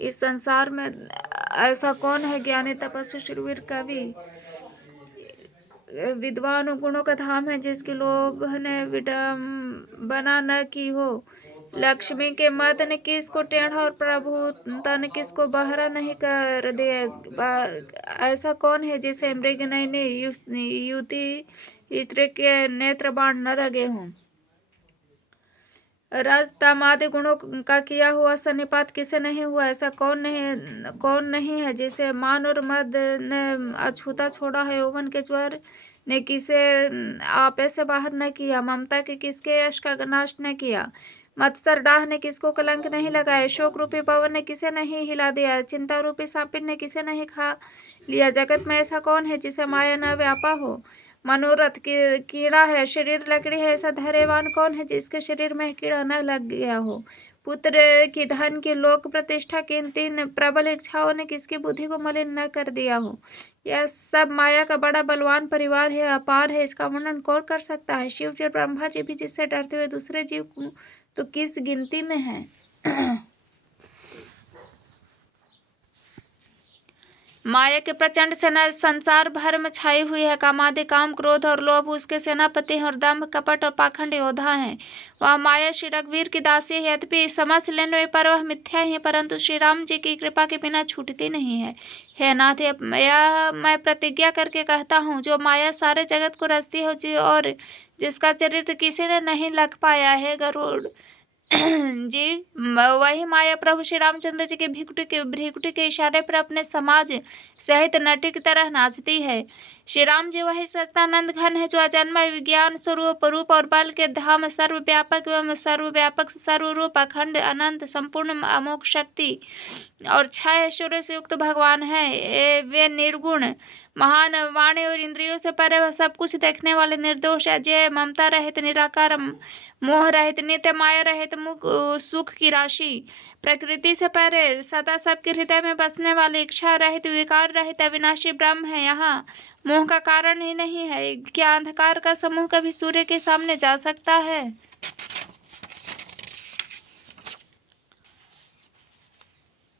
इस संसार में ऐसा कौन है ज्ञानी तपस्वी शूरवीर कवि विद्वान गुणों का धाम है जिसकी लोभ ने विडंबना न की हो। लक्ष्मी के मद ने किसको टेढ़ा और प्रभु तन किसको बहरा नहीं कर दिया। ऐसा कौन है जिसे मृग ने युति स्त्री के नेत्र बाण न लगे हों। रज तम आदि गुणों का किया हुआ सन्निपात किसे नहीं हुआ। ऐसा कौन नहीं है जिसे मान और मद ने अछूता छोड़ा है। यौवन के ज्वर ने किसे आपे से बाहर न किया। ममता के किसके यश का नाश न किया। मत्सर डाह ने किसको कलंक नहीं लगाया। शोक रूपी पवन ने किसे नहीं हिला दिया। चिंता रूपी सांपिन ने किसे नहीं खा लिया। जगत में ऐसा कौन है जिसे माया न व्यापा हो। मनोरथ की कीड़ा है शरीर लकड़ी है। ऐसा धैर्यवान कौन है जिसके शरीर में कीड़ा न लग गया हो। पुत्र की धन की लोक प्रतिष्ठा की इन तीन प्रबल इच्छाओं ने किसकी बुद्धि को मलिन न कर दिया हो। यह सब माया का बड़ा बलवान परिवार है अपार है। इसका वर्णन कौन कर सकता है। शिव जी ब्रह्मा जी भी जिससे डरते हुए दूसरे जीव तो किस गिनती में है। माया के प्रचंड सेना संसार भर में छाई हुई है। कामादि काम क्रोध और लोभ उसके सेनापति हैं और दंभ कपट और पाखंड योद्धा हैं। वह माया श्री रघुवीर की दासी है। यद्यपि समझ लेने पर वह मिथ्या ही है परंतु श्री राम जी की कृपा के बिना छूटती नहीं है। हे नाथ यह मैं प्रतिज्ञा करके कहता हूँ जो माया सारे जगत को रचती हो और जिसका चरित्र किसी ने नहीं लख पाया है गरुड़ जी वही माया प्रभु श्री रामचंद्र जी के भ्रिकुटी के इशारे पर अपने समाज सहित नटी की तरह नाचती है। श्री राम जी वही सच्चिदानंद घन है जो अजन्मा विज्ञान स्वरूप रूप और बल के धाम सर्वव्यापक एवं सर्वव्यापक सर्वरूप अखंड अनंत संपूर्ण अमोघ शक्ति और छह ऐश्वर्य से युक्त भगवान है। वे निर्गुण महान वाणी और इंद्रियों से परे वह सब कुछ देखने वाले निर्दोष अजय ममता रहित निराकार मोह रहित नित्य माया रहित मुख सुख की राशि प्रकृति से परे सदा सबके हृदय में बसने वाले इच्छा रहित विकार रहित अविनाशी ब्रह्म है। यहाँ मोह का कारण ही नहीं है। क्या अंधकार का समूह कभी सूर्य के सामने जा सकता है।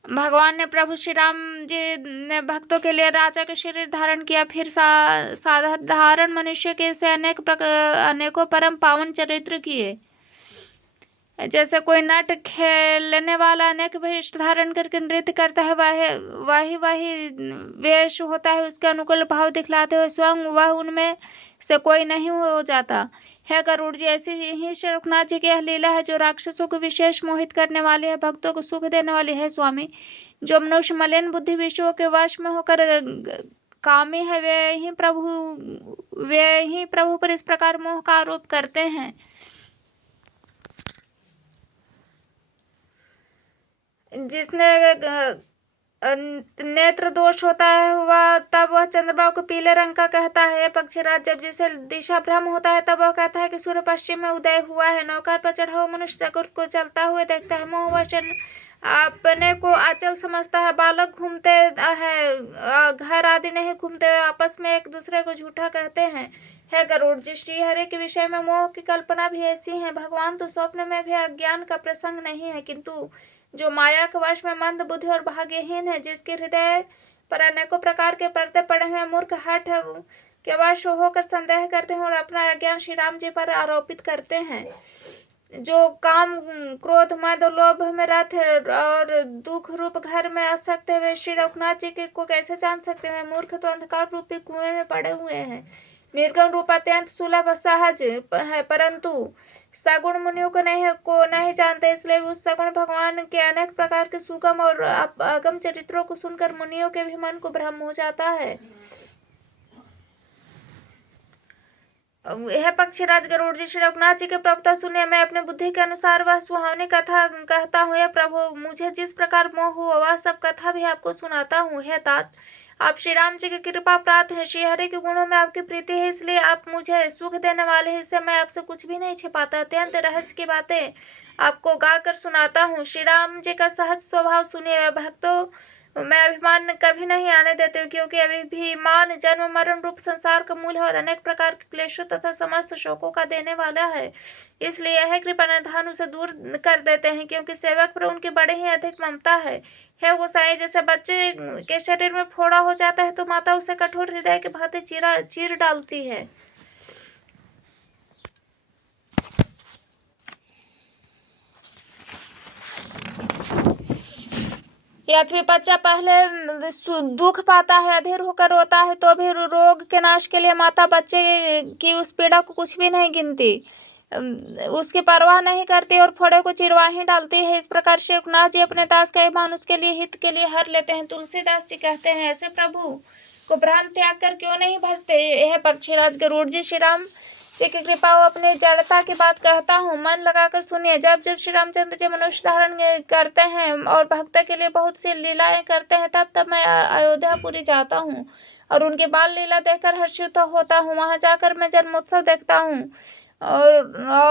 भगवान ने प्रभु श्री राम जी ने भक्तों के लिए राजा के शरीर धारण किया फिर साधारण मनुष्य के से अनेकों परम पावन चरित्र किए। जैसे कोई नट खेलने वाला अनेक वेश धारण करके नृत्य करता है वही वेश होता है उसके अनुकूल भाव दिखलाते हुए स्वयं वह उनमें से कोई नहीं हो जाता है। गरुड़ जी ऐसी ही श्री रघुनाथ जी की यह लीला है जो राक्षसों को विशेष मोहित करने वाली है भक्तों को सुख देने वाली है। स्वामी जो मनुष्य मलिन बुद्धि विषयों के वश में होकर कामी है वे ही प्रभु पर इस प्रकार मोह का आरोप करते हैं। जिसने नेत्र दोष होता है वह चंद्रमा को पीले रंग का कहता है। पक्षीराज जब जिसे दिशा भ्रम होता है तब वह कहता है कि सूर्य पश्चिम में उदय हुआ है। नौका पर चढ़ा हुआ मनुष्य जगत को चलता हुए देखता है। मोहवश अपने को अचल समझता है। बालक घूमते हैं घर आदि नहीं घूमते हुए आपस में एक दूसरे को झूठा कहते हैं। है गरुड़ जी श्री हरि के विषय में मोह की कल्पना भी ऐसी है। भगवान तो स्वप्न में भी अज्ञान का प्रसंग नहीं है किंतु जो माया के वश में मंद बुद्धि और भाग्यहीन है जिसके हृदय पर अनेकों प्रकार के पर्दे पड़े हुए मूर्ख हठ के वश होकर संदेह करते हैं और अपना अज्ञान श्री राम जी पर आरोपित करते हैं। जो काम क्रोध मद लोभ में रथ और दुख रूप घर में आसक्त है वे श्री रघुनाथ जी को कैसे जान सकते हैं। मूर्ख तो अंधकार रूपी कुएं में पड़े हुए हैं। निर्गुण रूप अत्यंत सुलभ सहज है परंतु सगुण मुनियों को नहीं जानते इसलिए उस सगुण भगवान के अनेक प्रकार के सुगम और अगम चरित्रों को सुनकर मुनियों के भी मन को भ्रम हो जाता है। यह पक्षीराज गरुड़ जी श्री रघुनाथ जी के प्रवक्ता सुनिए मैं अपने बुद्धि के अनुसार वह सुहावनी कथा कहता हूँ। प्रभु मुझे जिस प्रकार मोह हुआ वह सब कथा भी आपको सुनाता हूँ। हे तात आप श्री राम जी की कृपा प्राप्त है। श्री हरि के गुणों में आपकी प्रीति है इसलिए आप मुझे सुख देने वाले हैं। इससे मैं आपसे कुछ भी नहीं छिपाता अत्यंत रहस्य की बातें आपको गाकर सुनाता हूँ। श्री राम जी का सहज स्वभाव सुनिए मैं अभिमान कभी नहीं आने देती हूँ, क्योंकि अभिमान जन्म मरण रूप संसार का मूल है और अनेक प्रकार के क्लेशों तथा समस्त शोकों का देने वाला है। इसलिए यह कृपा निधान उसे दूर कर देते हैं, क्योंकि सेवक पर उनकी बड़ी ही अधिक ममता है। हे गोसाई, जैसे बच्चे के शरीर में फोड़ा हो जाता है तो माता उसे कठोर हृदय के भांति चीर डालती है। यद्यपि बच्चा पहले दुख पाता है, अधीर होकर रोता है, तो भी रोग के नाश के लिए माता बच्चे की उस पीड़ा को कुछ भी नहीं गिनती, उसकी परवाह नहीं करती और फोड़े को चिरवा ही डालती है। इस प्रकार श्री रघुनाथ जी अपने दास का अभिमान उसके लिए हित के लिए हर लेते हैं। तुलसीदास जी कहते हैं, ऐसे प्रभु को भ्रम त्याग कर क्यों नहीं भजते। यह पक्षीराज गरुड़ जी श्री राम जी की कृपा हो अपनी जड़ता की बात कहता हूँ, मन लगाकर सुनिए। जब जब श्री रामचंद्र जी मनुष्य धारण करते हैं और भक्तों के लिए बहुत सी लीलाएं करते हैं, तब तब मैं अयोध्यापुरी जाता हूँ और उनके बाल लीला देखकर हर्षित होता हूँ। वहां जाकर मैं जन्मोत्सव देखता हूँ और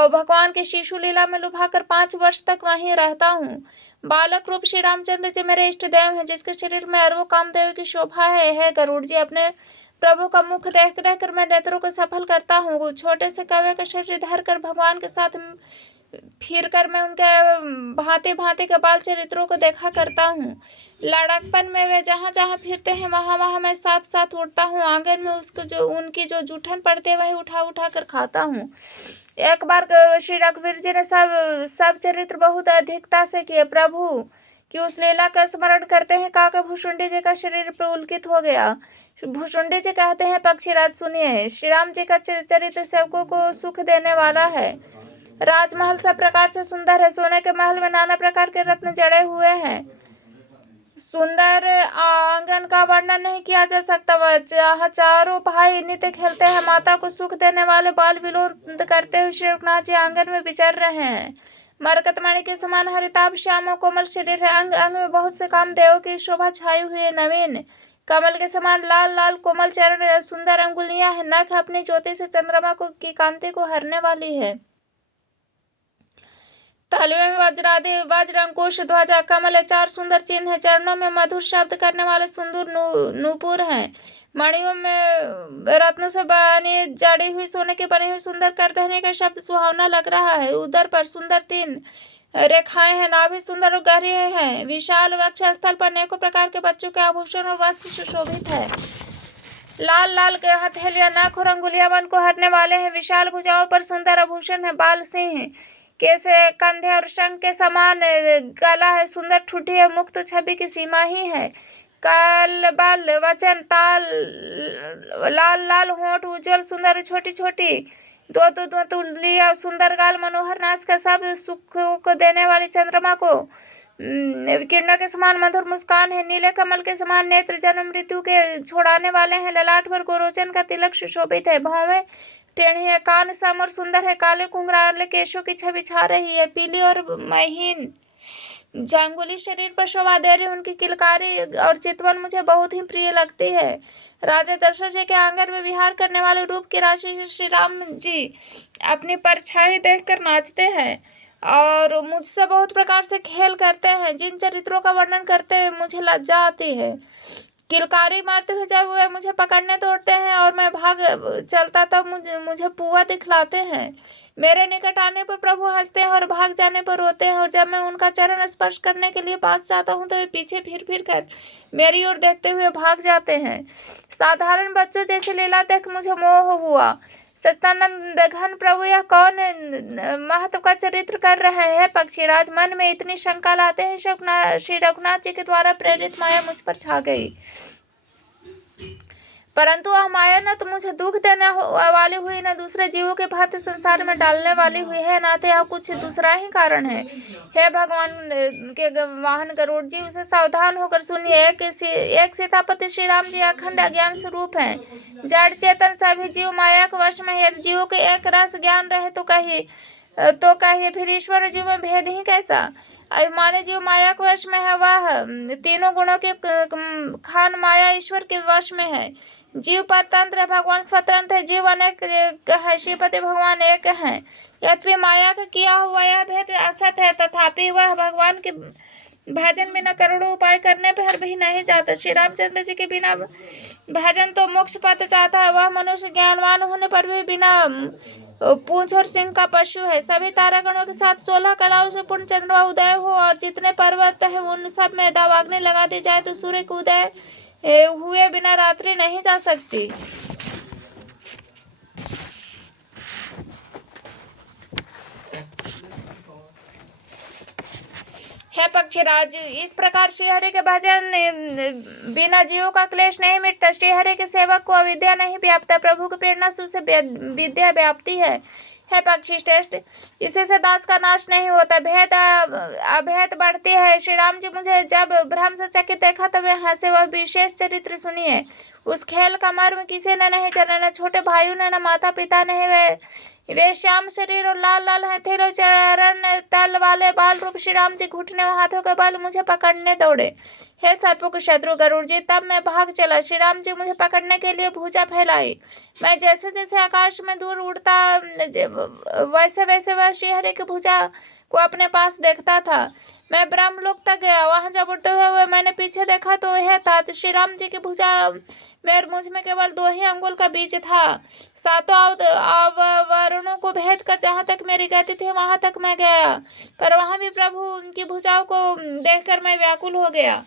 भगवान की शिशु लीला में लुभाकर 5 वर्ष तक वहीं रहता हूँ। बालक रूप श्री रामचंद्र जी मेरे इष्ट देव हैं, जिसके शरीर में अरबों कामदेव की शोभा है। गरुड़ जी, अपने प्रभु का मुख देख देख कर मैं नेत्रों को सफल करता हूँ। छोटे से कव्य का शरीर धर कर भगवान के साथ फिर कर मैं उनके भांति भांति के बाल चरित्रों को देखा करता हूँ। लड़कपन में वे जहाँ जहाँ फिरते हैं वहाँ वहाँ मैं साथ साथ उड़ता हूँ। आंगन में उनकी जो जूठन पड़ती है वही उठा उठा कर खाता हूँ। एक बार श्री रघुवीर जी ने सब चरित्र बहुत अधिकता से किए। प्रभु कि उस लीला का स्मरण करते हैं काका भूषुंडी जी का शरीर प्रफुल्लित हो गया। भूषुंडी जी कहते हैं, पक्षीराज सुनिए, श्री राम जी का चरित्र सेवकों को सुख देने वाला है। राजमहल सब प्रकार से सुंदर है। सोने के महल में नाना प्रकार के रत्न जड़े हुए हैं। सुंदर आंगन का वर्णन नहीं किया जा सकता। वह चारों भाई नित्य खेलते हैं। माता को सुख देने वाले बाल विलोद करते हुए श्री रघुनाथ जी आंगन में विचर रहे हैं। मरकतमणि के समान हरिताभ श्याम और कोमल शरीर है। अंग अंग में बहुत से कामदेव की शोभा छाई हुई है। नवीन कमल के समान लाल लाल कोमल चरण, सुंदर अंगुलियां हैं। नख अपनी ज्योति से चंद्रमा की कांति को हरने वाली है। तालवे में वज्रादि वज्र अंकुश ध्वजा कमल 4 सुंदर चिन्ह है। चरणों में मधुर शब्द करने वाले सुंदर नूपुर हैं। मणियों में रत्नों से बनी जड़ी हुई सोने की बनी हुई सुंदर करधनी का शब्द सुहावना लग रहा है। उदर पर सुंदर 3 रेखाएं हैं। नाभि सुंदर और गहरी है। विशाल वक्ष स्थल पर अनेकों प्रकार के बच्चों के आभूषण और वस्त्र सुशोभित है। लाल लाल के हथेलियां, नख और अंगुलियां मन को हरने वाले हैं। विशाल भुजाओं पर सुंदर आभूषण है। बाल सिंह कैसे कंधे और शंख के समान गला है। सुंदर ठुड्डी है। मुक्त छवि की सीमा ही है। काल बाल वचन ताल लाल लाल होंठ उज्जवल सुंदर छोटी छोटी दो तुलिया सुंदर गाल मनोहर नाश का सब सुख को देने वाली चंद्रमा को किरणों के समान मधुर मुस्कान है। नीले कमल के समान नेत्र जन्म मृत्यु के छोड़ाने वाले हैं। ललाट पर गोरोचन का तिलक सुशोभित है। भौवें टेढ़ी है। कान सम और सुंदर है। काले कुंगराले केशों की छवि छा रही है। पीली और महीन जांगुली शरीर पर शोभा दे रही उनकी किलकारी और चितवन मुझे बहुत ही प्रिय लगती है। राजा दशरथ जी के आंगन में विहार करने वाले रूप की राशि श्री राम जी अपनी परछाई देखकर नाचते हैं और मुझसे बहुत प्रकार से खेल करते हैं। जिन चरित्रों का वर्णन करते हुए मुझे लज्जा आती है। किलकारी मारते हुए जब वे मुझे पकड़ने दौड़ते हैं और मैं भाग चलता तब मुझे पुआ दिखलाते हैं। मेरे निकट आने पर प्रभु हंसते हैं और भाग जाने पर रोते हैं। और जब मैं उनका चरण स्पर्श करने के लिए पास जाता हूँ तो वे पीछे फिर कर मेरी ओर देखते हुए भाग जाते हैं। साधारण बच्चों जैसी लीला देख मुझे मोह हुआ। सच्चिदानंद घन प्रभु यह कौन महत्व का चरित्र कर रहे हैं। पक्षीराज, मन में इतनी शंका लाते हैं श्री रघुनाथ जी के द्वारा प्रेरित माया मुझ पर छा गई। परंतु वह माया न तो मुझे दुख देने वाली हुई, न दूसरे जीवों के भांति संसार में डालने वाली हुई है, न तो यह कुछ दूसरा ही कारण है। हे भगवान के वाहन गरुड़ जी, उसे सावधान होकर सुनिए। एक सीतापति श्री राम जी अखंड अज्ञान स्वरूप हैं। जड़ चेतन सभी जीव माया के वश में। यदि जीवों के एक रस ज्ञान रहे तो कहिए फिर ईश्वर जीव में भेद ही कैसा। अभिमानी जीव माया के वश में है। वह तीनों गुणों के खान माया ईश्वर के वश में है। जीव परतंत्र है, भगवान स्वतंत्र है। जीव अनेक है, श्रीपति भगवान एक है। यद्यपि माया का किया हुआ यह भेद असत है, तथापि वह भगवान के भजन बिना करोड़ों उपाय करने पर भी नहीं जाता। श्री रामचंद्र जी के बिना भजन तो मोक्ष पद चाहता है। वह मनुष्य ज्ञानवान होने पर भी बिना पूंछ और सिंह का पशु है। सभी तारागणों के साथ 16 कलाओं से पूर्ण चंद्रमा उदय हो और जितने पर्वत है उन सब में दावाग्नि लगा दी जाए तो सूर्य के उदय हुए बिना रात्रि नहीं जा सकती। है पक्षीराज, इस प्रकार श्रीहरि के भजन बिना जीवों का क्लेश नहीं मिटता। श्रीहरि के सेवक को अविद्या नहीं व्यापता। प्रभु की प्रेरणा से विद्या व्याप्ति है पक्षी श्रेष्ठ, इसी से दास का नाश नहीं होता। भेद अभेद बढ़ती है। श्री राम जी मुझे जब भ्रम से चकित देखा तब वे हंसे। वह विशेष चरित्र सुनिए। उस खेल का मर्म किसी ने नहीं जाना, न छोटे भाइयों ने, न माता पिता ने। वे श्याम शरीर और लाल लाल हथेली चरण तल वाले बाल रूप श्री राम जी घुटने और हाथों के बल मुझे पकड़ने दौड़े। हे सर्पों के शत्रु गरुड़ जी, तब मैं भाग चला। श्री राम जी मुझे पकड़ने के लिए भुजा फैलाई। मैं जैसे जैसे आकाश में दूर उड़ता वैसे वैसे वह श्रीहरि की भुजा को अपने पास देखता था। मैं ब्रह्मलोक तक गया। वहां जब उड़ते हुए मैंने पीछे देखा तो यह था। श्री राम जी की भुजा में और मुझ में केवल 2 ही अंगुल का बीच था। सातों आवरणों को भेद कर जहां तक मेरी गति थी वहां तक मैं गया, पर वहां भी प्रभु उनकी भुजाओं को देखकर मैं व्याकुल हो गया।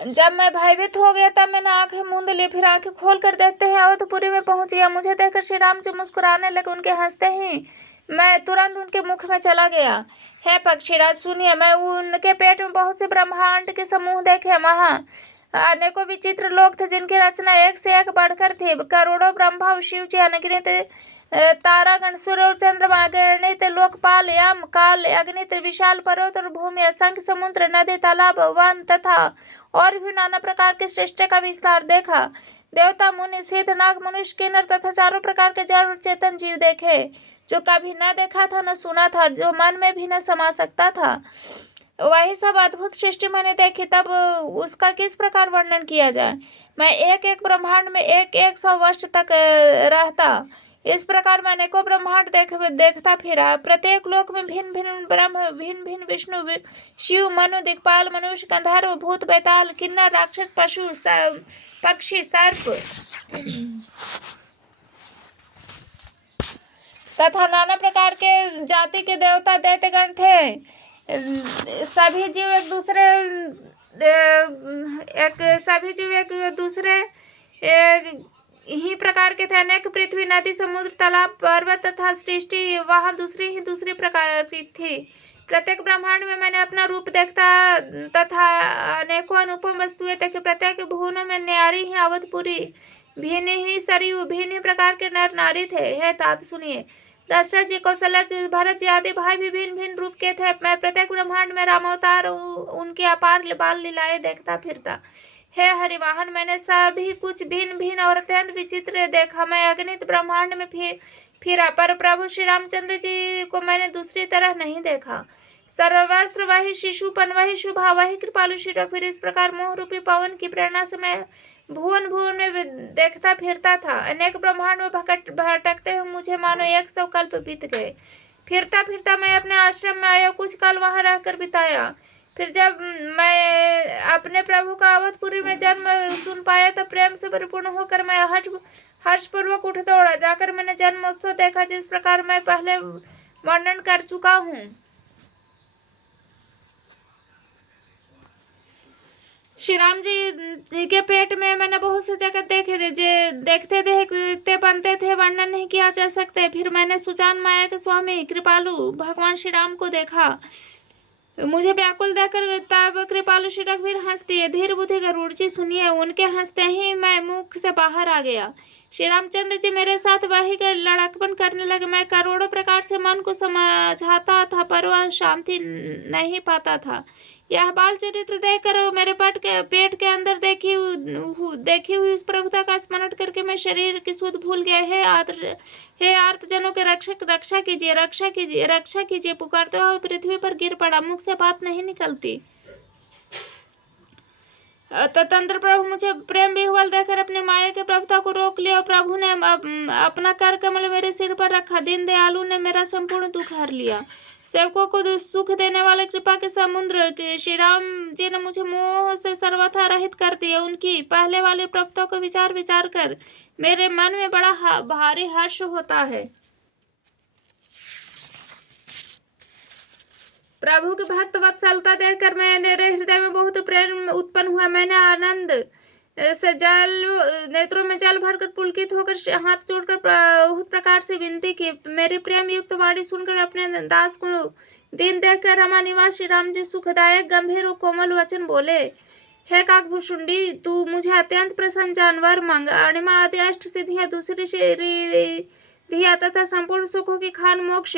जब मैं भयभीत हो गया तब मैंने आंखें मूंद ली। फिर आंखें खोलकर देखते ही अवधपुरी में पहुंच गया। मुझे देखकर श्री राम जी मुस्कुराने लगे। उनके हंसते ही मैं तुरंत उनके मुख में चला गया। हे पक्षीराज सुनिए, मैं उनके पेट में बहुत से ब्रह्मांड के समूह देखे। वहां अनेकों विचित्र लोग थे जिनकी रचना एक से एक बढ़कर थी। करोड़ों ब्रह्मा शिव जी, अनगिनत तारागण, सूर्य और चंद्रमा, अगणित लोकपाल, यम, काल, अगणित विशाल पर्वत और भूमि, असंख्य समुद्र, नदी, तालाब, वन तथा और भी नाना प्रकार के सृष्टि का विस्तार देखा। देवता, मुनि, सिद्ध, नाग, मनुष्य, किन्नर तथा चारों प्रकार के जड़ और चेतन जीव देखे, जो कभी न देखा था न सुना था, जो मन में भी न समा सकता था। वही सब अद्भुत सृष्टि मैंने देखी, तब उसका किस प्रकार वर्णन किया जाए। मैं एक एक ब्रह्मांड में 100 वर्ष तक रहता। इस प्रकार मैं अनेकों ब्रह्मांड देखता फिरा। प्रत्येक लोक में भिन्न भिन्न ब्रह्म, भिन्न भिन्न विष्णु, शिव, मनु, दिक्पाल, मनुष्य, गंधर्व, भूत, बैताल, किन्नर, राक्षस, पशु, पक्षी, सर्प तथा नाना प्रकार के जाति के देवता दैत्यगण थे। सभी जीव एक दूसरे ही प्रकार के थे। अनेक पृथ्वी, नदी, समुद्र, तालाब, पर्वत तथा सृष्टि वहां दूसरी प्रकार की थी। प्रत्येक ब्रह्मांड में मैंने अपना रूप देखता तथा अनेकों अनुपम वस्तुएं देखी। प्रत्येक भुवनों में न्यारी ही अवधपुरी, भिन्न ही सरयू, भिन्न ही प्रकार के नर नारी थे। हे तात सुनिए, दशरथ जी, कौशल्या जी, भरत जी आदि भाई भी भिन्न भिन्न रूप के थे। मैं प्रत्येक ब्रह्मांड में रामावतार उनकी अपार बाल लीलाएं देखता फिरता। हे हरिवाहन, मैंने सभी कुछ भिन्न भिन्न और अत्यंत विचित्र देखा। मैं अगणित ब्रह्मांड में फिरा, पर प्रभु श्री रामचंद्र जी को मैंने दूसरी तरह नहीं देखा। सर्वस्त्र वही शिशुपन, वही शुभा, वही कृपालु शिरो। फिर इस प्रकार मोह रूपी पवन की प्रेरणा से मैं भुवन भुवन में देखता फिरता था। अनेक ब्रह्मांड में भटकते हुए मुझे मानो 100 कल्प बीत गए। फिरता फिरता मैं अपने आश्रम में आया, कुछ काल वहां रहकर बिताया। फिर जब मैं अपने प्रभु का अवधपुरी में जन्म सुन पाया तो प्रेम से परिपूर्ण होकर मैं हर्षपूर्वक उठ दौड़ा। जाकर मैंने जन्मोत्सव देखा, जिस प्रकार मैं पहले वर्णन कर चुका हूँ। श्री राम जी के पेट में मैंने बहुत से जगत देखे थे, देखते देखते बनते थे, वर्णन नहीं किया जा सकते। फिर मैंने सुजान माया के स्वामी कृपालु भगवान श्री राम को देखा। मुझे व्याकुल देखकर तब कृपालु श्री रघुवीर हंसती है। धीर बुद्धि गरुड़ जी सुनिए, उनके हंसते ही मैं मुख से बाहर आ गया। श्री रामचंद्र जी मेरे साथ वही लड़कपन करने लगे। मैं करोड़ों प्रकार से मन को समझाता था, पर वह शांति नहीं पाता था। यह बाल चरित्र देखकर मेरे पेट के अंदर देखी हुई उस प्रभुता का स्मरण करके मैं शरीर की सुध भूल गया। हे आर्त जनों के रक्षक, रक्षा कीजिए, रक्षा कीजिए, रक्षा कीजिए पुकारते हुए पृथ्वी पर गिर पड़ा। मुख से बात नहीं निकलती। तंत्र प्रभु मुझे प्रेम विह्वल देकर अपने माया के प्रभुता को रोक लिया। प्रभु ने अपना कर कमल मेरे सिर पर रखा। दीन दयालु ने मेरा संपूर्ण दुख हर लिया। सेवकों को सुख देने वाले कृपा के समुद्र श्री राम जी ने मुझे मोह से सर्वथा रहित कर दिया। उनकी पहले वाली प्रवक्ताओं को विचार विचार कर मेरे मन में बड़ा भारी हर्ष होता है। प्रभु के भक्त वत्सलता देखकर मेरे हृदय में बहुत प्रेम उत्पन्न हुआ। मैंने आनंद से जल नेत्रों में जल भरकर पुलकित होकर हाथ जोड़कर बहुत प्रकार से विनती की। मेरी प्रेम युक्त वाणी सुनकर अपने दास को दिन देखकर रमा निवास श्री राम जी सुखदायक गंभीर और कोमल वचन बोले, हे काकभूषुंडी, तू मुझे अत्यंत प्रसन्न जानवर मांग। अणिमा आदि अष्ट सिद्धियां, दूसरी सिद्धियां तथा संपूर्ण सुखों की खान, मोक्ष,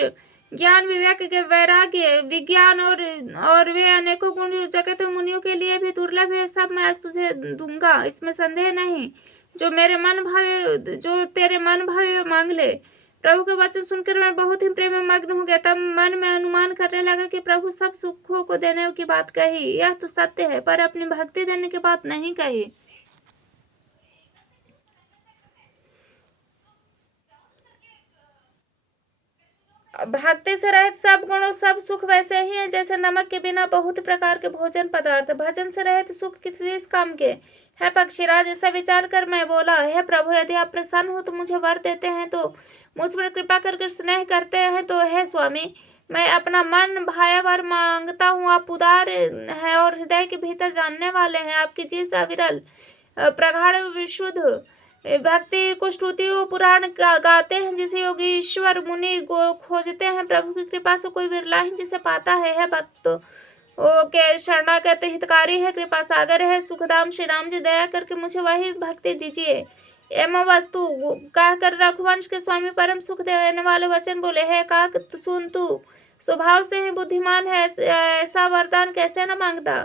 ज्ञान, विवेक, वैराग्य, विज्ञान और वे अनेकों गुण जो जगत मुनियों के लिए भी दुर्लभ है, सब मैं आज तुझे दूंगा, इसमें संदेह नहीं। जो तेरे मन भावे मांग ले। प्रभु के वचन सुनकर मैं बहुत ही प्रेम में मग्न हो गया। तब मन में अनुमान करने लगा कि प्रभु सब सुखों को देने की बात कही, यह तो सत्य है, पर अपनी भक्ति देने की बात नहीं कही। भक्ति से रहित सब गुण और सब सुख वैसे ही हैं जैसे नमक के बिना बहुत प्रकार के भोजन पदार्थ। भजन से रहित सुख किस काम के। है पक्षीराज, ऐसा विचार कर मैं बोला, हे प्रभु, यदि आप प्रसन्न हो तो मुझे वर देते हैं, तो मुझ पर कृपा करके स्नेह करते हैं तो हे स्वामी, मैं अपना मन भाया वर मांगता हूँ। आप उदार हैं और हृदय के भीतर जानने वाले हैं। आपकी जिस अविरल प्रगाढ़ विशुद्ध भक्ति को स्तुति पुराण गाते हैं, जिसे योगीश्वर मुनि खोजते हैं, प्रभु की कृपा से कोई विरला ही जिसे पाता है भक्त के शरणागत हितकारी है, कृपा सागर है, सुखधाम श्री राम जी, दया करके मुझे वही भक्ति दीजिए। एवं वस्तु कहकर रघुवंश के स्वामी परम सुख देने वाले वचन बोले, हे काक सुन, तू स्वभाव से ही बुद्धिमान है, ऐसा वरदान कैसे न मांगता।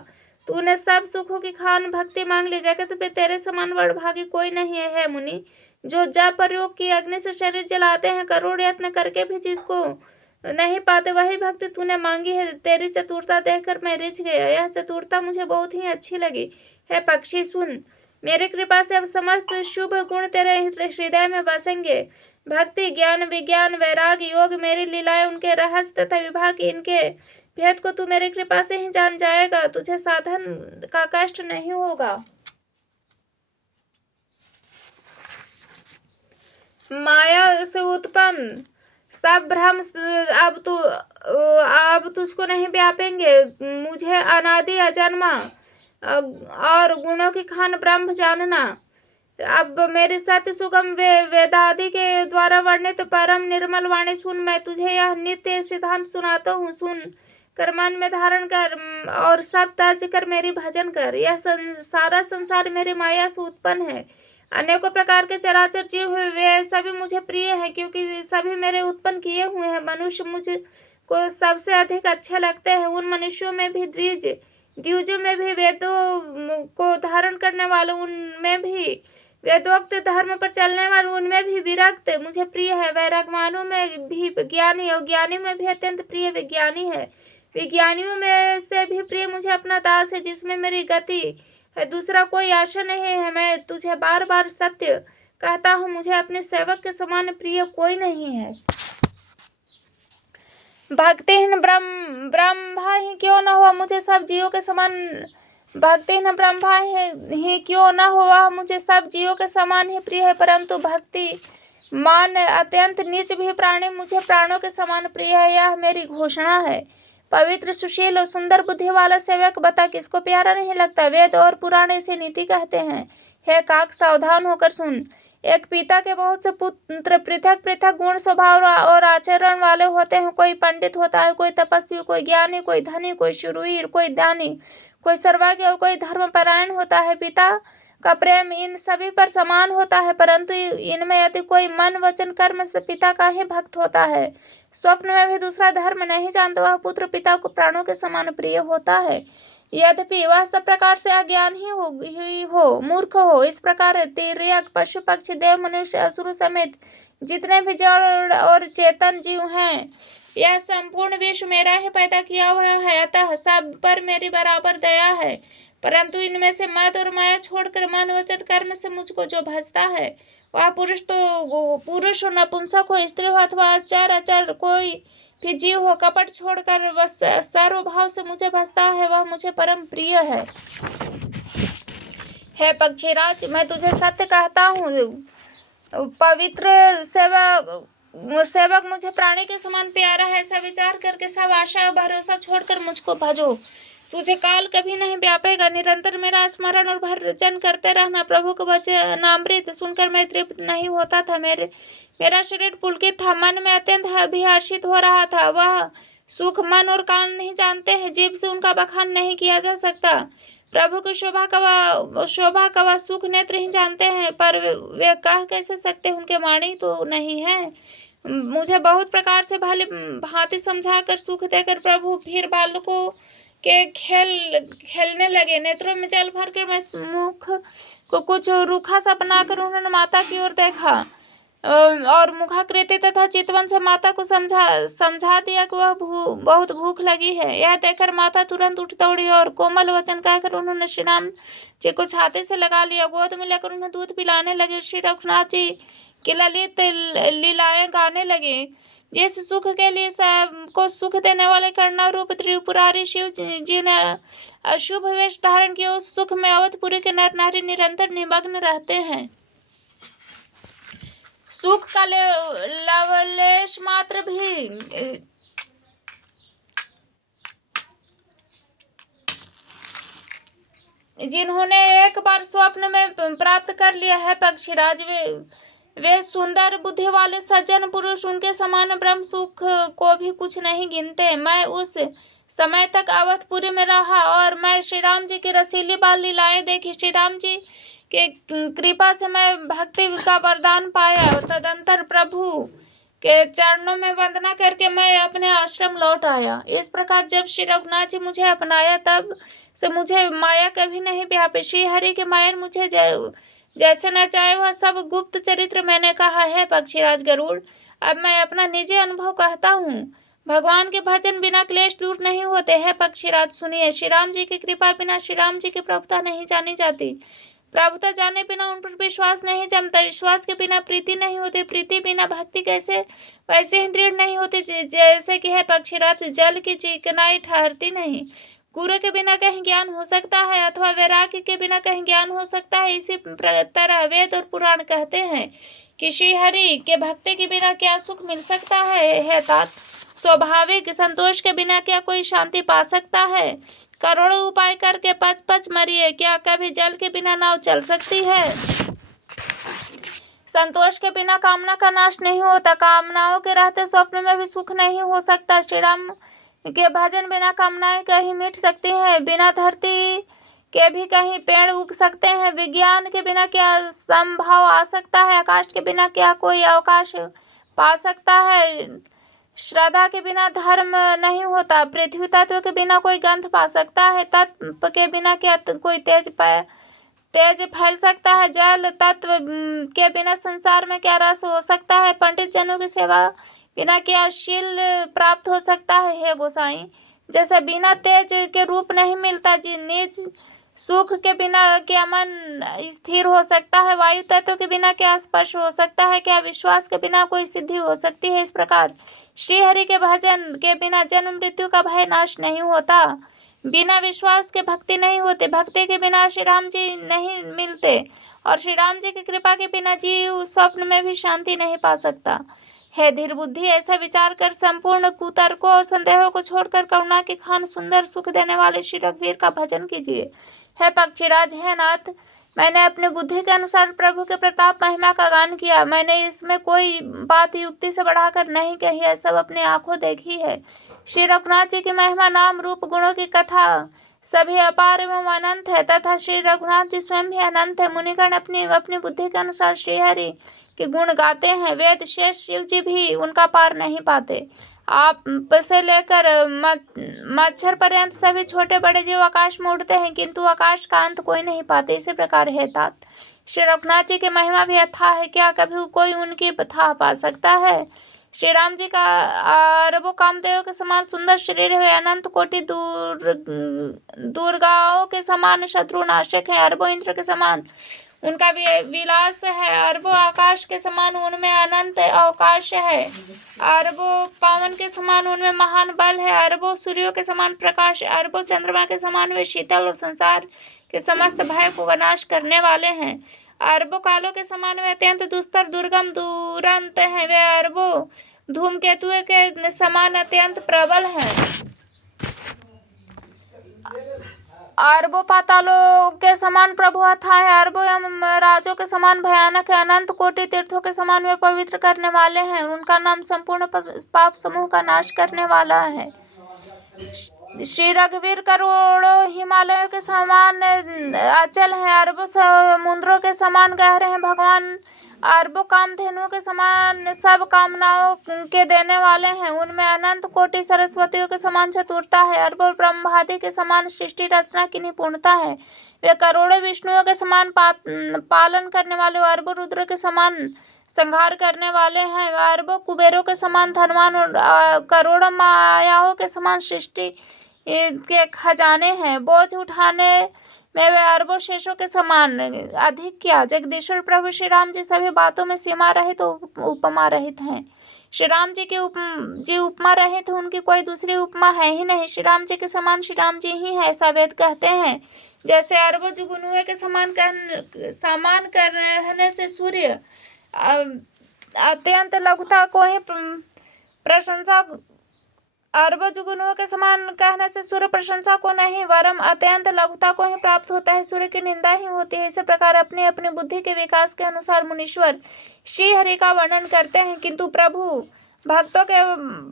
तूने सब सुखों की खान भक्ति मांग ली। जगत पे तेरे समान वरभागी कोई नहीं है, हे मुनि। जो जप प्रयोग की अग्नि से शरीर जलाते हैं, करोड़ यत्न करके भी जिसको नहीं पाते, वही भक्ति तूने मांगी है। तेरी चतुरता देखकर मैं रिझ गया। यह चतुरता मुझे बहुत ही अच्छी लगी। हे पक्षी सुन, मेरी कृपा से अब समस्त शुभ गुण तेरे हृदय में बसेंगे। भक्ति, ज्ञान, विज्ञान, वैराग, योग, मेरी लीलाएं, उनके रहस्य तथा विभाग, इनके भेद को तू मेरी कृपा से ही जान जाएगा। तुझे साधन का कष्ट नहीं होगा। माया से उत्पन्न सब भ्रम अब तुझको नहीं व्यापेंगे। मुझे अनादि अजन्मा और गुणों की खान ब्रह्म जानना। अब मेरी सत्य सुगम वेदादि के द्वारा वर्णित परम निर्मल वाणी सुन। मैं तुझे यह नित्य सिद्धांत सुनाता हूँ, सुन कर मन में धारण कर और सब त्याज कर मेरी भजन कर। यह सारा संसार मेरी माया से उत्पन्न है। अनेकों प्रकार के चराचर जीव हुए, वे सभी मुझे प्रिय हैं, क्योंकि सभी मेरे उत्पन्न किए हुए हैं। मनुष्य मुझको सबसे अधिक अच्छे लगते हैं। उन मनुष्यों में भी द्विजों में भी, वेदों को धारण करने वालों उनमें भी, वेदोक्त धर्म पर चलने वाले उनमें भी विरक्त मुझे प्रिय है। वैरागवानों में भी ज्ञानी और ज्ञानी में भी अत्यंत प्रिय विज्ञानी है। विज्ञानियों में से भी प्रिय मुझे अपना दास है, जिसमें मेरी गति है, दूसरा कोई आशा नहीं है। मैं तुझे बार बार सत्य कहता हूँ, मुझे अपने सेवक के समान प्रिय कोई नहीं है। भक्तिहीन ब्रह्मा ही क्यों न हो, मुझे सब जीवों के समान भक्तिहीन ब्रह्मा ही क्यों न हो, वह मुझे सब जीवों के समान ही प्रिय है। परंतु भक्ति मान अत्यंत नीच भी प्राणी मुझे प्राणों के समान प्रिय है। यह मेरी घोषणा है। पवित्र, सुशील और सुंदर बुद्धि वाला सेवक बता किसको प्यारा नहीं लगता। वेद और पुराण इसे नीति कहते हैं। हे काक, सावधान होकर सुन। एक पिता के बहुत से पुत्र पृथक पृथक गुण, स्वभाव और आचरण वाले होते हैं। कोई पंडित होता है, कोई तपस्वी, कोई ज्ञानी, कोई धनी, कोई शूरवीर, कोई दानी, कोई सर्वज्ञ और कोई धर्मपरायण होता है। पिता का प्रेम इन सभी पर समान होता है, परंतु इनमें यदि कोई मन, वचन, कर्म से पिता का ही भक्त होता है, स्वप्न में भी दूसरा धर्म नहीं जानता, वह पुत्र पिता को प्राणों के समान प्रिय होता है। यद्यपि वह सब प्रकार से अज्ञान ही हो, मूर्ख हो। इस प्रकार तिर्यक, पशु, पक्षी, देव, मनुष्य, असुर समेत जितने भी जड़ और चेतन जीव हैं, यह संपूर्ण विश्व मेरा ही पैदा किया हुआ है, अतः सब पर मेरी बराबर दया है। परंतु इनमें से मद और माया छोड़कर मन, वचन, कर्म से मुझको जो भजता है, वह पुरुष तो पुरुष हो, नपुंसक हो, स्त्री हो अथवा अचर अचर कोई भी जीव हो, कपट छोड़कर बस सर्वभाव से मुझे भजता है, वह मुझे परम प्रिय है। हे पक्षीराज, मैं तुझे सत्य कहता हूँ, पवित्र सेवक मुझे प्राणी के समान प्यारा है। ऐसा विचार करके सब आशा और भरोसा छोड़कर मुझको भजो। तुझे काल कभी नहीं व्यापेगा। निरंतर मेरा स्मरण और भजन करते रहना। प्रभु का वचनामृत सुनकर मैं तृप्त नहीं होता था। मेरा शरीर पुलकित था, मन में अत्यंत अभिहर्षित हो रहा था। वह सुख मन और कान नहीं जानते हैं, जीभ से उनका बखान नहीं किया जा सकता। प्रभु की शोभा का वह सुख नेत्र ही जानते हैं, पर वे कह कैसे सकते, उनके वाणी तो नहीं है। मुझे बहुत प्रकार से भली भांति समझाकर सुख देकर प्रभु फिर बालकों के खेलने लगे। नेत्रों में जल भरकर मैं मुख को कुछ रूखा सा बनाकर उन्होंने माता की ओर देखा और मुखाकृति तथा चितवन से माता को समझा दिया कि वह बहुत भूख लगी है। यह देखकर माता तुरंत उठ दौड़ी और कोमल वचन कहकर उन्होंने श्री राम जी को छाती से लगा लिया। गोद में लेकर उन्हें दूध पिलाने लगे। श्री रघुनाथ जी की ललित लीलाएं गाने लगे। जिस सुख के लिए सबको सुख देने वाले करुणा रूप त्रिपुरारी शिव जी ने अशुभ वेश धारण किया, उस सुख में अवधपुरी के नर नारी निरंतर निमग्न रहते हैं। सुख का लवलेश मात्र भी जिन्होंने एक बार स्वप्न में प्राप्त कर लिया है पक्षीराज, वे सुंदर बुद्धि वाले सज्जन पुरुष उनके समान ब्रह्म सुख को भी कुछ नहीं गिनते। मैं उस समय तक अवधपुरी में रहा और मैं श्री राम जी की रसीली बाल लीलाएं देखी। श्री राम जी के कृपा से मैं भक्ति का वरदान पाया। तदंतर प्रभु के चरणों में वंदना करके मैं अपने आश्रम लौट आया। इस प्रकार जब श्री रघुनाथ जी मुझे अपनाया, तब से मुझे माया कभी नहीं व्यापी। श्री हरि के माया मुझे जैसे न चाहे वह सब गुप्त चरित्र मैंने कहा है पक्षीराज गरुड़। अब मैं अपना निजी अनुभव कहता हूँ। भगवान के भजन बिना क्लेश दूर नहीं होते हैं पक्षीराज। सुनिए, श्री राम जी की कृपा बिना श्री राम जी की प्रभुता नहीं जानी जाती। प्रभुता जाने बिना उन पर विश्वास नहीं जमता। विश्वास के बिना प्रीति नहीं होती। प्रीति बिना भक्ति कैसे वैसे ही दृढ़ नहीं होती जैसे कि है पक्षीराज जल की चिकनाई ठहरती नहीं। गुरु के बिना कहीं ज्ञान हो सकता है अथवा वैराग्य के बिना कहीं ज्ञान हो सकता है। इसी तरह वेद और पुराण कहते हैं कि श्री हरि के भक्ति के बिना क्या सुख मिल सकता है तात। स्वाभाविक संतोष के बिना क्या कोई शांति पा सकता है। करोड़ों उपाय करके पच पच मरिए, क्या कभी जल के बिना नाव चल सकती है। संतोष के बिना कामना का नाश नहीं होता। कामनाओं के रहते स्वप्न में भी सुख नहीं हो सकता। श्री राम के भजन बिना कामनाएं कहीं मिट सकती हैं। बिना धरती के भी कहीं पेड़ उग सकते हैं। विज्ञान के बिना क्या संभाव आ सकता है। आकाश के बिना क्या कोई अवकाश पा सकता है। श्रद्धा के बिना धर्म नहीं होता। पृथ्वी तत्व के बिना कोई गंध पा सकता है। तत्व के बिना क्या कोई तेज फैल सकता है। जल तत्व के बिना संसार में क्या रस हो सकता है। पंडित जनों की सेवा बिना क्या शील प्राप्त हो सकता है। हे गोसाई, जैसे बिना तेज के रूप नहीं मिलता, निज सुख के बिना क्या मन स्थिर हो सकता है। वायु तत्व के बिना क्या स्पर्श हो सकता है। क्या विश्वास के बिना कोई सिद्धि हो सकती है। इस प्रकार श्री हरि के भजन के बिना जन्म मृत्यु का भय नाश नहीं होता। बिना विश्वास के भक्ति नहीं होती। भक्ति के बिना श्री राम जी नहीं मिलते और श्री राम जी की कृपा के बिना जीव स्वप्न में भी शांति नहीं पा सकता। है धीर बुद्धि, ऐसा विचार कर संपूर्ण कुतर्कों और संदेहों को छोड़कर करुणा के खान सुंदर सुख देने वाले श्री रघुवीर का भजन कीजिए। है पक्षीराज, है नाथ, मैंने अपनी बुद्धि के अनुसार प्रभु के प्रताप महिमा का गान किया। मैंने इसमें कोई बात युक्ति से बढ़ाकर नहीं कही है, सब अपनी आंखों देखी है। श्री रघुनाथ जी की महिमा नाम रूप गुणों की कथा सभी अपार एवं अनंत है तथा श्री रघुनाथ जी स्वयं भी अनंत है। मुनिगण अपनी अपनी बुद्धि के अनुसार श्री हरि के गुण गाते हैं। वेद शेष शिव जी भी उनका पार नहीं पाते। आप से लेकर मच्छर पर्यंत सभी छोटे बड़े जीव आकाश में उड़ते हैं, किंतु आकाश का अंत कोई नहीं पाते। इसी प्रकार है तात। श्री रघुनाथ जी की महिमा भी अथाह है, क्या कभी कोई उनकी था पा सकता है। श्री राम जी का अरबों कामदेव के समान सुंदर शरीर है। अनंत कोटि दुर्गाओं के समान शत्रुनाशक है। अरबों इंद्र के समान उनका विलास है। अरबों आकाश के समान उनमें अनंत अवकाश है। अरबों पवन के समान उनमें महान बल है। अरबों सूर्यों के समान प्रकाश। अरबों चंद्रमा के समान वे शीतल और संसार के समस्त भय को विनाश करने वाले हैं। अरबों कालों के समान वे अत्यंत दुस्तर दुर्गम दुरंत हैं। वे अरबों धूमकेतु के समान अत्यंत प्रबल हैं। अरबों पातालों के समान प्रभु अथाह है। अरबों राजों के समान भयानक है। अनंत कोटि तीर्थों के समान वे पवित्र करने वाले हैं। उनका नाम संपूर्ण पाप समूह का नाश करने वाला है। श्री रघुवीर करोड़ों हिमालयों के समान अचल है। अरबों समुद्रों के समान गहरे हैं। भगवान अरबों कामधेनुओं के समान सब कामनाओं के देने वाले हैं। उनमें अनंत कोटि सरस्वतियों के समान चतुरता है। अरबों ब्रह्मादि के समान सृष्टि रचना की निपुणता है। वे करोड़ों विष्णुओं के समान पालन करने वाले। अरबों रुद्र के समान संहार करने वाले हैं। अरबों कुबेरों के समान धनवान और करोड़ों मायाओं के समान सृष्टि के खजाने हैं। बोझ उठाने में वे अरबों शेषों के समान अधिक क्या। जगदीश्वर प्रभु श्री राम जी सभी बातों में सीमा रहित उपमा रहित हैं। श्री राम जी की उपमा रहित, उनकी कोई दूसरी उपमा है ही नहीं। श्री राम जी के समान श्री राम जी ही है, ऐसा वेद कहते हैं। जैसे अरबों जुगनुए के समान कहने से सूर्य अत्यंत लघुता को ही प्रशंसा अरबों जुगनुओं के समान कहने से सूर्य प्रशंसा को नहीं वरम अत्यंत लघुता को ही प्राप्त होता है। सूर्य की निंदा ही होती है। इसी प्रकार अपनी अपनी बुद्धि के विकास के अनुसार मुनीश्वर श्री हरि का वर्णन करते हैं, किंतु प्रभु भक्तों के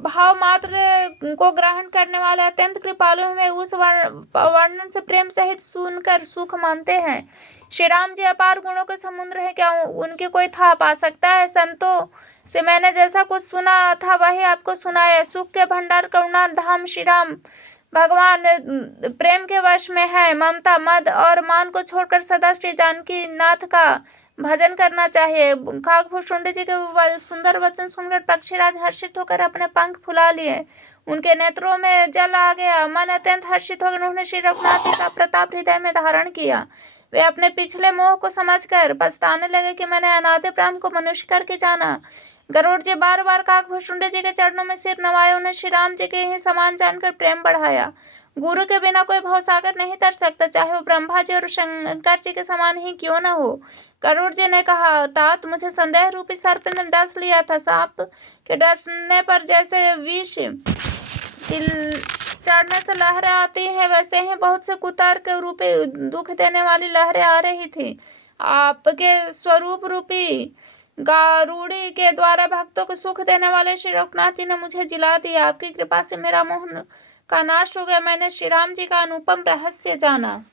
भाव मात्र को ग्रहण करने वाले अत्यंत कृपालु में उस वर्णन से प्रेम सहित सुनकर सुख मानते हैं। श्री राम जी अपार गुणों के समुद्र है, क्या उनकी कोई था पा सकता है। संतों से मैंने जैसा कुछ सुना था वही आपको सुनाया। सुख के भंडार करुणा धाम श्री राम भगवान प्रेम के वश में है। ममता मद और मान को छोड़कर सदा श्री जानकी नाथ का भजन करना चाहिए। काकभूषुंडी जी के सुंदर वचन सुनकर पक्षीराज हर्षित होकर अपने पंख फुला लिए। उनके नेत्रों में जल आ गया। मन अत्यंत हर्षित होकर उन्होंने श्री रघुनाथ जी का प्रताप हृदय में धारण किया। वे अपने पिछले मोह को समझकर पछताने लगे कि मैंने अनादि ब्रह्म को मनुष्य करके जाना। गरुड़ जी बार बार काकभूषुंडी जी के चरणों में सिर नवाया। उन्हें श्री राम जी के ही समान जानकर प्रेम बढ़ाया। गुरु के बिना कोई भवसागर नहीं तर सकता, चाहे वो ब्रह्मा जी और शंकर जी के समान ही क्यों न हो। गरुड़ जी ने कहा, तात मुझे संदेह रूपी सर्प ने डस लिया था। सांप के डसने पर जैसे विष चढ़ने से लहरें आती हैं, वैसे ही बहुत से कुतर्क रूपी दुख देने वाली लहरें आ रही थी। आपके स्वरूप रूपी गारुड़ी के द्वारा भक्तों को सुख देने वाले श्री रघुनाथ जी ने मुझे जिला दिया। आपकी कृपा से मेरा मोह का नाश हो गया। मैंने श्री राम जी का अनुपम रहस्य जाना।